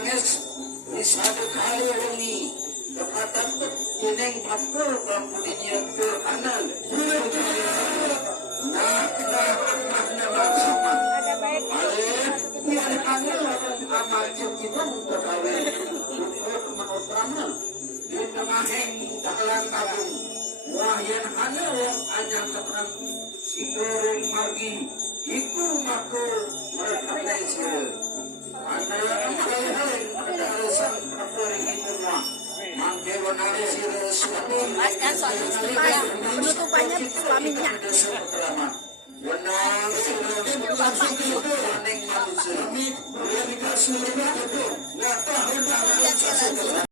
menangis di satu kali ini kepatan jeneng bakul bambudinya ke kanan nah sama biar aneh amal kita untuk kawin untuk menutama di tengah dalam tabung wahyan aneh yang hanya keteran si goreng margi iku maku mereka naisir Lepaskan soalnya penutupannya kelaminnya. Benar,